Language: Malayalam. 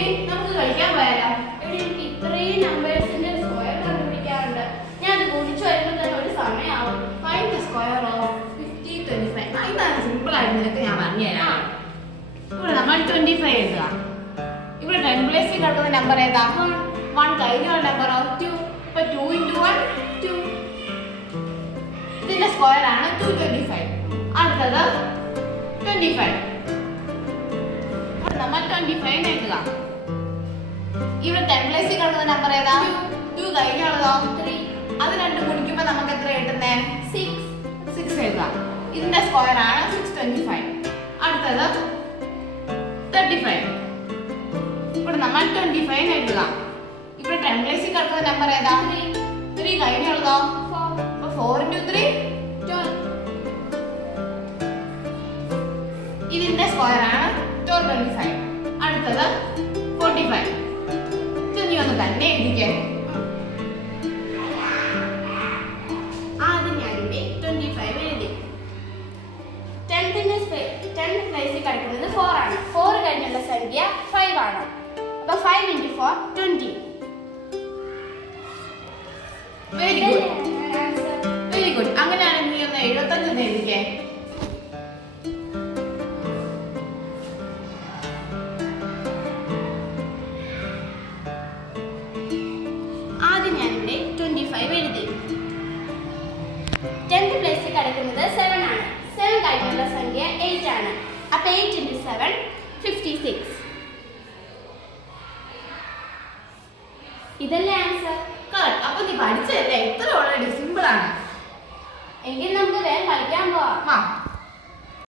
എടി നമുക്ക് കളിക്കാൻ പോയാലോ? എടി എനിക്ക് ഇത്രയും നമ്പേഴ്സിന്റെ സ്ക്വയർ കണ്ടുപിടിക്കാറുണ്ട്. ഞാൻ അത് ഗുണിച്ചു വരുമ്പോൾ തന്നെ ഒരു സമയമാവും. Find the square of 50, 25. ഇതാണ് സിമ്പിൾ ആയിട്ട് നിനക്ക് ഞാൻ പറഞ്ഞുതരാം. ഇവിടെ നമ്മൾ 25 എഴുതുക. ഇവിടെ 10 പ്ലേസിൽ കിടക്കുന്ന നമ്പർ ഏതാ? 1 കഴിഞ്ഞുള്ള നമ്പറോ? 2. ഇപ്പൊ 2 × 1 2. ഇതിന്റെ സ്ക്വയർ ആണ് 225. അടുത്തത് 25. നമ്മൾ 25 എഴുതുക. ഇവിടെ 10 പ്ലേസിൽ കിടക്കുന്ന നമ്പർ ഏതാ? 2 കഴിഞ്ഞുള്ളതോ? 3. അത് രണ്ടും ഗുണിക്കുമ്പോൾ നമുക്ക് എത്ര കിട്ടുന്നേ? 6 എഴുതുക. ഇതിന്റെ സ്ക്വയർ ആണ് 625. അടുത്തത് 35. ഇവിടെ നമ്മൾ 25 എഴുതുക. ഇവിടെ 10 പ്ലേസിൽ കിടക്കുന്ന നമ്പർ ഏതാ? 3 കഴിഞ്ഞുള്ളതോ? 4. അപ്പൊ 4 × 3 12. ഇതിന്റെ സ്ക്വയർ ആണ് 1225. അടുത്തത് 45. ഇത് നീ ഒന്ന് തന്നെ എഴുതിക്കേ. ആദ്യം ഞാനിവിടെ 25 എഴുതി. 10th പ്ലേസിൽ കിടക്കുന്നത് 4 ആണ്. 4 കഴിഞ്ഞുള്ള സംഖ്യ 5 ആണ്. അപ്പൊ 5 × 4 20. Very good. അങ്ങനെയാണെങ്കിൽ നീ ഒന്ന് 75 എഴുതിക്കേ. ആദ്യം ഞാനിവിടെ 25 എഴുതി. 10th പ്ലേസിൽ കിടക്കുന്നത് 7 ആണ്. 7 കഴിഞ്ഞുള്ള സംഖ്യ 8 ആണ്. അപ്പൊ 8 × 7 56. ഇതല്ലേ ആൻസർ? കറക്റ്റ്. അപ്പൊ നീ പഠിച്ചതല്ലേ? ഇത്ര ഓൾറെഡി സിമ്പിൾ ആണ്. എങ്കിൽ നമുക്ക് വേഗം കളിക്കാൻ പോവാം.